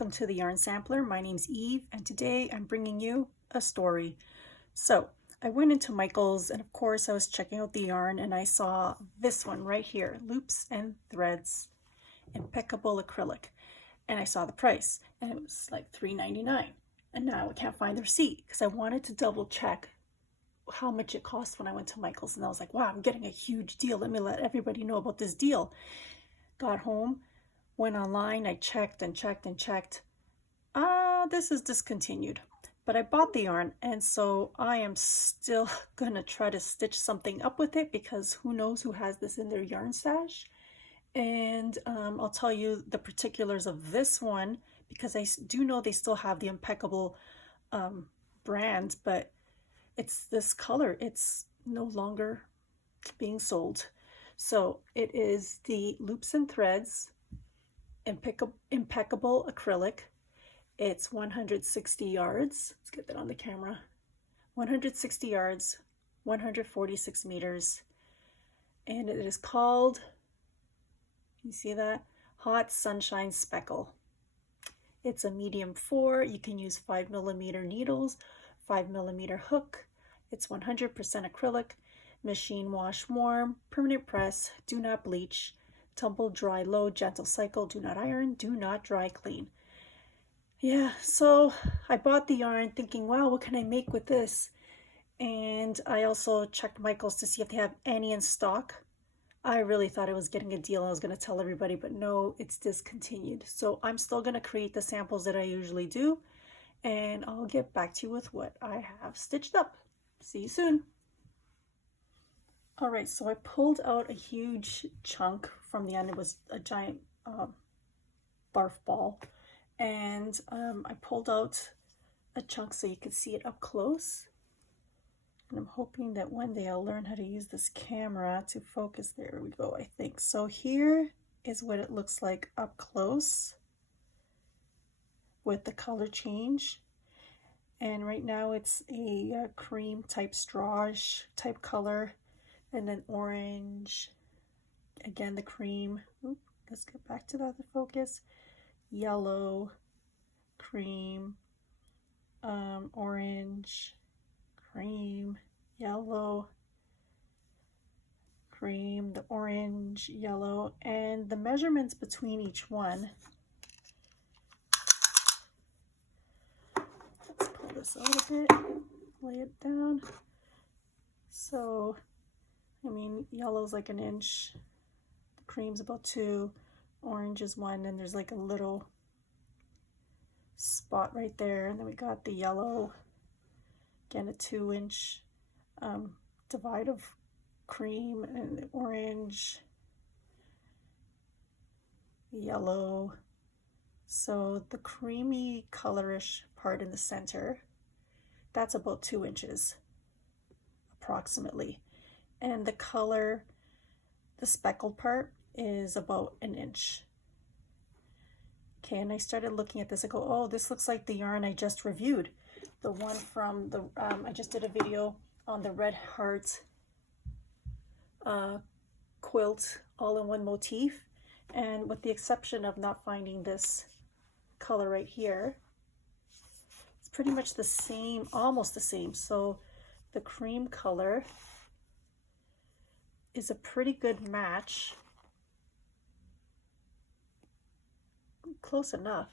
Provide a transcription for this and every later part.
welcome to the Yarn Sampler. My name's Eve, and today I'm bringing you a story. So I went into Michael's, and of course I was checking out the yarn, and I saw this one right here, Loops and Threads, Impeccable Acrylic, and I saw the price, and it was like $3.99. And now I can't find the receipt because I wanted to double check how much it cost when I went to Michael's, and I was like, wow, I'm getting a huge deal. Let me let everybody know about this deal. Got home, went online, I checked and checked and checked. This is discontinued. But I bought the yarn, and so I am still gonna try to stitch something up with it because who knows who has this in their yarn stash. And I'll tell you the particulars of this one because I do know they still have the Impeccable brand, but it's this color. It's no longer being sold. So it is the Loops and Threads Impeccable Acrylic. It's 160 yards. Let's get that on the camera. 160 yards, 146 meters. And it is called, you see that? Hot Sunshine Speckle. It's a medium 4. You can use 5mm needles, 5mm hook. It's 100% acrylic, machine wash warm, permanent press, do not bleach, tumble dry low, gentle cycle, do not iron, do not dry clean. Yeah, so I bought the yarn thinking, wow, what can I make with this? And I also checked Michael's to see if they have any in stock. I really thought I was getting a deal. I was going to tell everybody, but no, it's discontinued. So I'm still going to create the samples that I usually do, and I'll get back to you with what I have stitched up. See you soon. All right, so I pulled out a huge chunk from the end. It was a giant barf ball. And I pulled out a chunk so you could see it up close. And I'm hoping that one day I'll learn how to use this camera to focus. There we go, I think. So here is what it looks like up close with the color change. And right now it's a cream type strawish type color. And then orange, again the cream. Oop, let's get back to that to focus. Yellow, cream, orange, cream, yellow, cream, the orange, yellow, and the measurements between each one. Let's pull this out a bit, lay it down. So, I mean, yellow's like 1 inch, the cream's about 2, orange is 1, and there's like a little spot right there. And then we got the yellow, again a 2-inch divide of cream, and the orange, yellow. So the creamy colorish part in the center, that's about 2 inches approximately. And the color, the speckled part, is about 1 inch. Okay, and I started looking at this. I go, oh, this looks like the yarn I just reviewed. The one from the, I just did a video on the Red Heart quilt all-in-one motif. And with the exception of not finding this color right here, it's pretty much the same, almost the same. So the cream color is a pretty good match. Close enough.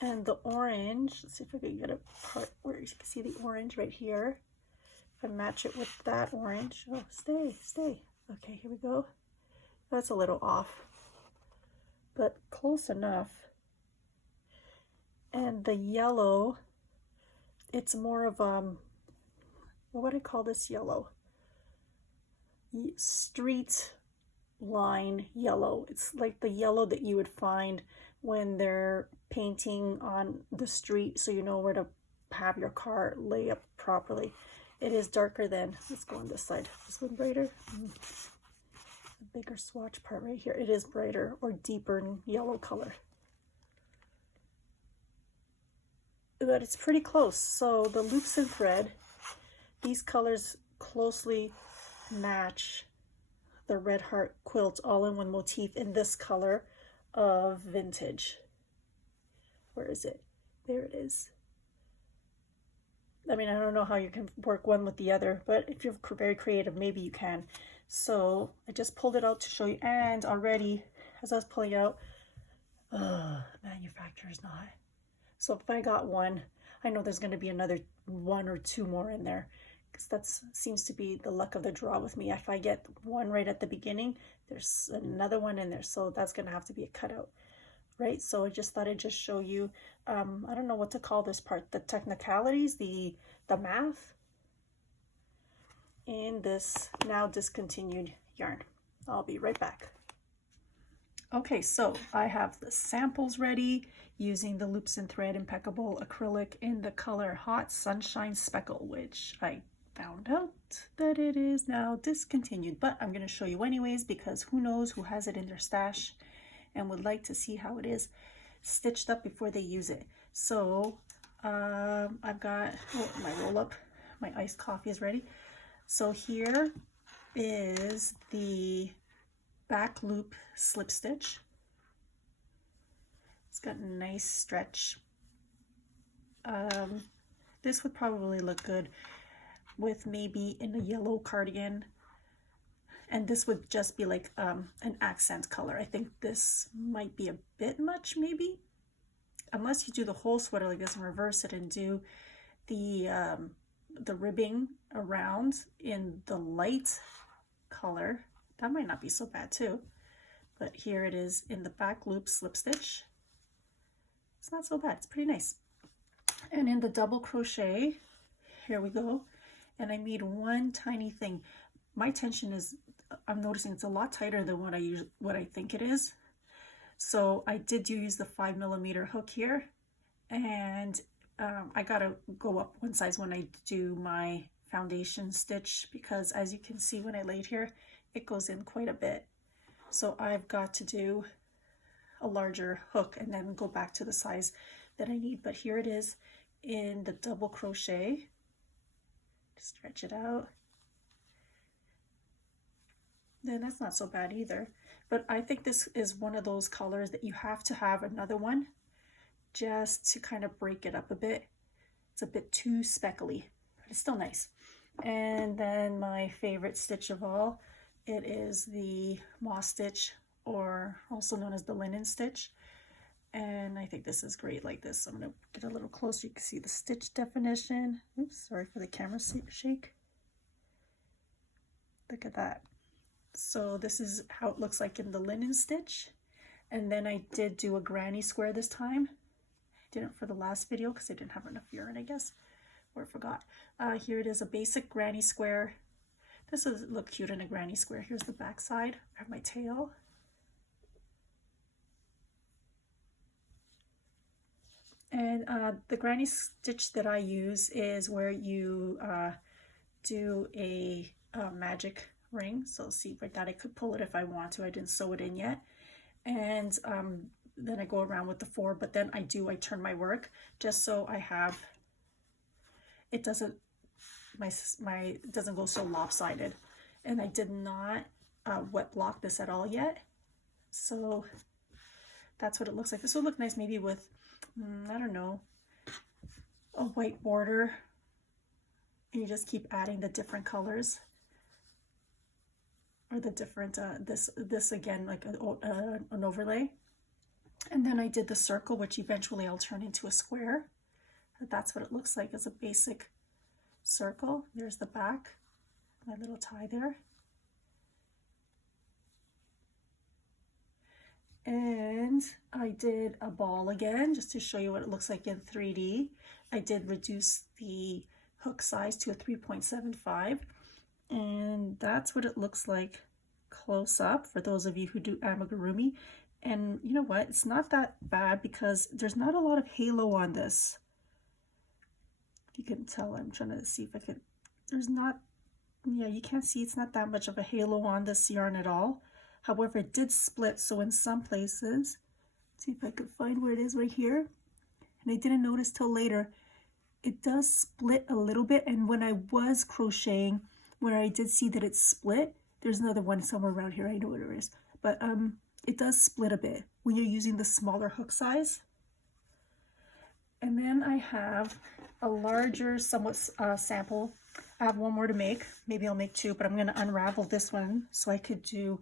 And the orange, let's see if I can get a part where you can see the orange right here. If I match it with that orange, oh, stay. Okay, here we go. That's a little off, but close enough. And the yellow, it's more of what would I call this yellow? Street line yellow. It's like the yellow that you would find when they're painting on the street, so you know where to have your car lay up properly. It is darker than, let's go on this side, this one brighter. The bigger swatch part right here, it is brighter or deeper in yellow color, but it's pretty close. So the Loops and Thread, these colors closely match the Red Heart quilt all-in-one motif in this color of vintage. Where is it? There it is. I mean, I don't know how you can work one with the other, but if you're very creative, maybe you can. So I just pulled it out to show you, and already, as I was pulling it out, manufacturer's not. So if I got one, I know there's going to be another 1 or 2 more in there, because that seems to be the luck of the draw with me. If I get one right at the beginning, there's another one in there, so that's going to have to be a cutout, right? So I just thought I'd just show you, I don't know what to call this part, the technicalities, the math in this now discontinued yarn. I'll be right back. Okay, so I have the samples ready using the Loops and Thread Impeccable acrylic in the color Hot Sunshine Speckle, which I found out that it is now discontinued, but I'm going to show you anyways, because who knows who has it in their stash and would like to see how it is stitched up before they use it. So I've got my roll up, my iced coffee is ready. So here is the back loop slip stitch. It's got a nice stretch. This would probably look good with maybe in a yellow cardigan, and this would just be like an accent color. I think this might be a bit much, maybe, unless you do the whole sweater like this and reverse it and do the ribbing around in the light color. That might not be so bad too. But here it is in the back loop slip stitch. It's not so bad, it's pretty nice. And in the double crochet, here we go. And I made one tiny thing. My tension is, I'm noticing it's a lot tighter than what I think it is. So I did use the 5mm hook here, and I gotta go up one size when I do my foundation stitch, because as you can see when I laid here, it goes in quite a bit. So I've got to do a larger hook and then go back to the size that I need. But here it is in the double crochet. Stretch it out. Then that's not so bad either. But I think this is one of those colors that you have to have another one just to kind of break it up a bit. It's a bit too speckly, but it's still nice. And then my favorite stitch of all, it is the moss stitch, or also known as the linen stitch. And I think this is great like this. I'm going to get a little closer. You can see the stitch definition. Oops, sorry for the camera shake. Look at that. So this is how it looks like in the linen stitch. And then I did do a granny square this time. I didn't for the last video because I didn't have enough yarn, I guess, or forgot. Here it is, a basic granny square. This would look cute in a granny square. Here's the back side. I have my tail. And the granny stitch that I use is where you do a magic ring. So see like that, I could pull it if I want to. I didn't sew it in yet. And then I go around with the 4, but then I turn my work just so I have, it doesn't, it doesn't go so lopsided. And I did not wet block this at all yet. So that's what it looks like. This would look nice maybe with, I don't know, a white border. And you just keep adding the different colors, or the different, this again, like an overlay. And then I did the circle, which eventually I'll turn into a square. That's what it looks like as a basic circle. There's the back, my little tie there. And I did a ball again, just to show you what it looks like in 3D. I did reduce the hook size to a 3.75, and that's what it looks like close up for those of you who do amigurumi. And you know what, it's not that bad because there's not a lot of halo on this. If you can tell, I'm trying to see if I could, there's not, yeah, you can't see, it's not that much of a halo on this yarn at all. However, it did split, so in some places, let's see if I could find where it is right here, and I didn't notice till later, it does split a little bit. And when I was crocheting, where I did see that it split, there's another one somewhere around here, I know what it is, but it does split a bit when you're using the smaller hook size. And then I have a larger, somewhat sample. I have one more to make. Maybe I'll make two, but I'm going to unravel this one so I could do,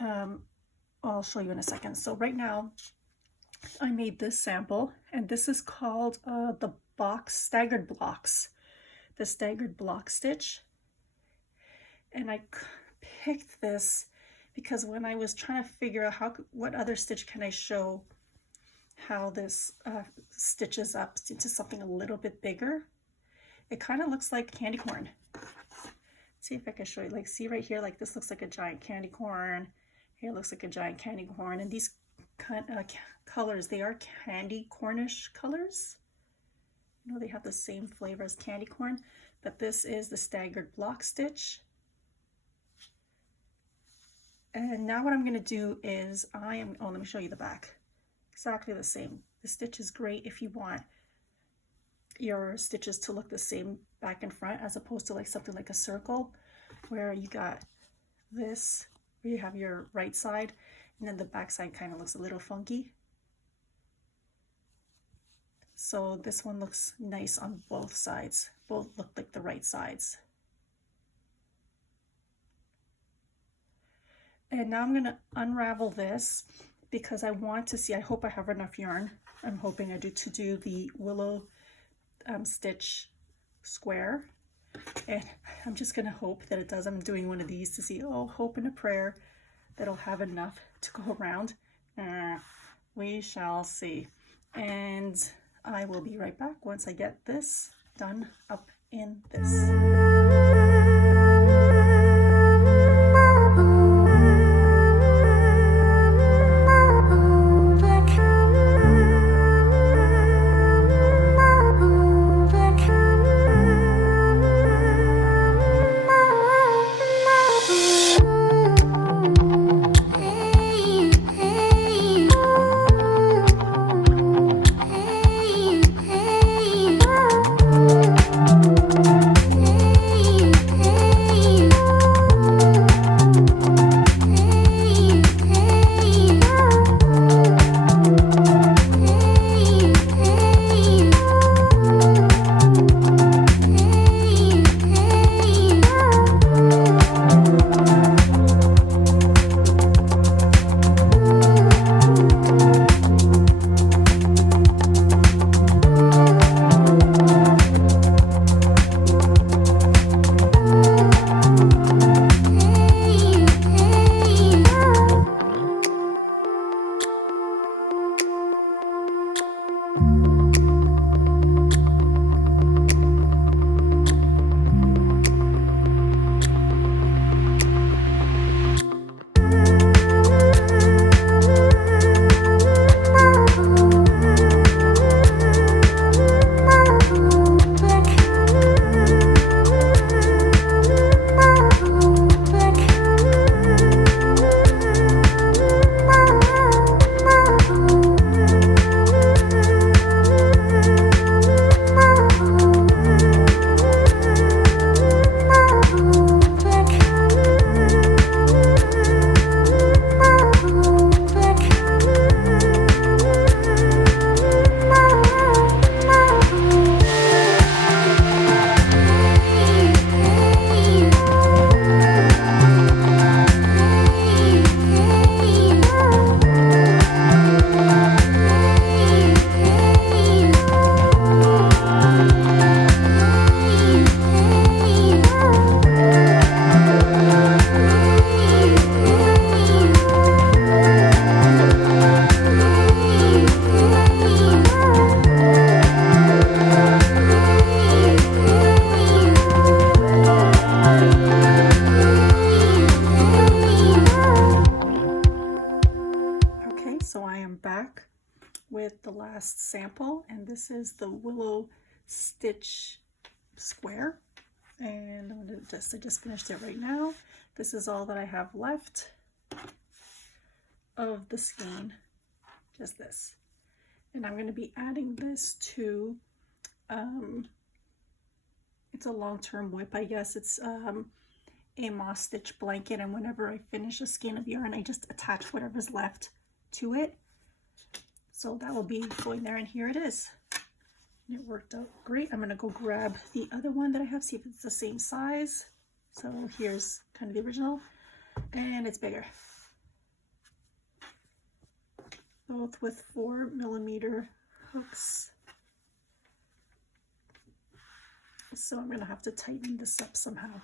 I'll show you in a second. So right now, I made this sample, and this is called the staggered blocks, the staggered block stitch. And I picked this because when I was trying to figure out what other stitch can I show how this stitches up into something a little bit bigger, it kind of looks like candy corn. See if I can show you. Like, see right here, like this looks like a giant candy corn. Here it looks like a giant candy corn, and these colors, they are candy cornish colors. You know, they have the same flavor as candy corn, but this is the staggered block stitch. And now what I'm going to do is let me show you the back. Exactly the same. The stitch is great if you want your stitches to look the same back and front, as opposed to like something like a circle where you got this, where you have your right side and then the back side kind of looks a little funky. So this one looks nice on both sides. Both look like the right sides. And now I'm going to unravel this because I want to see, I hope I have enough yarn. I'm hoping I do to do the willow stitch square. And I'm just going to hope that it does. I'm doing one of these to see, hope and a prayer that I'll have enough to go around. We shall see. And I will be right back once I get this done up in this. With the last sample, and this is the willow stitch square, and I just finished it right now. This is all that I have left of the skein, just this, and I'm going to be adding this to it's a long-term whip, I guess. It's a moss stitch blanket, and whenever I finish a skein of yarn, I just attach whatever's left to it. So that will be going there, and here it is. and it worked out great. I'm gonna go grab the other one that I have, see if it's the same size. So here's kind of the original, and it's bigger. Both with 4mm hooks. So I'm gonna have to tighten this up somehow.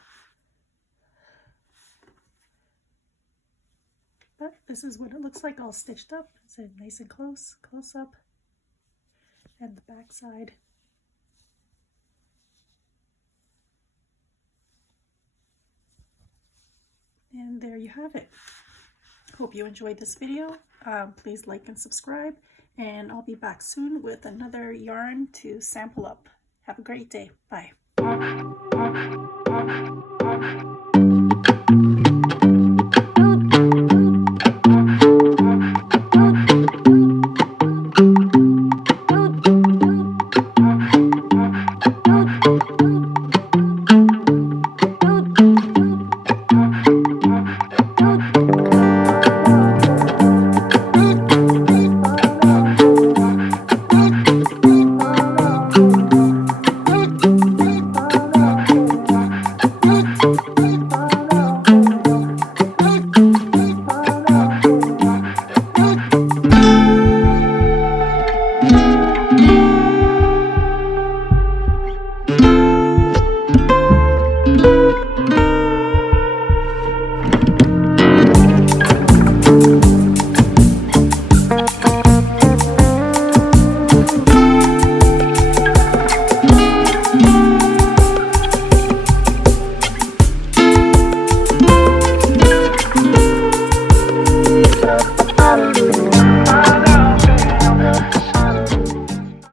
But this is what it looks like all stitched up. It's nice and close up. And the back side. And there you have it. Hope you enjoyed this video. Please like and subscribe, and I'll be back soon with another yarn to sample up. Have a great day. Bye.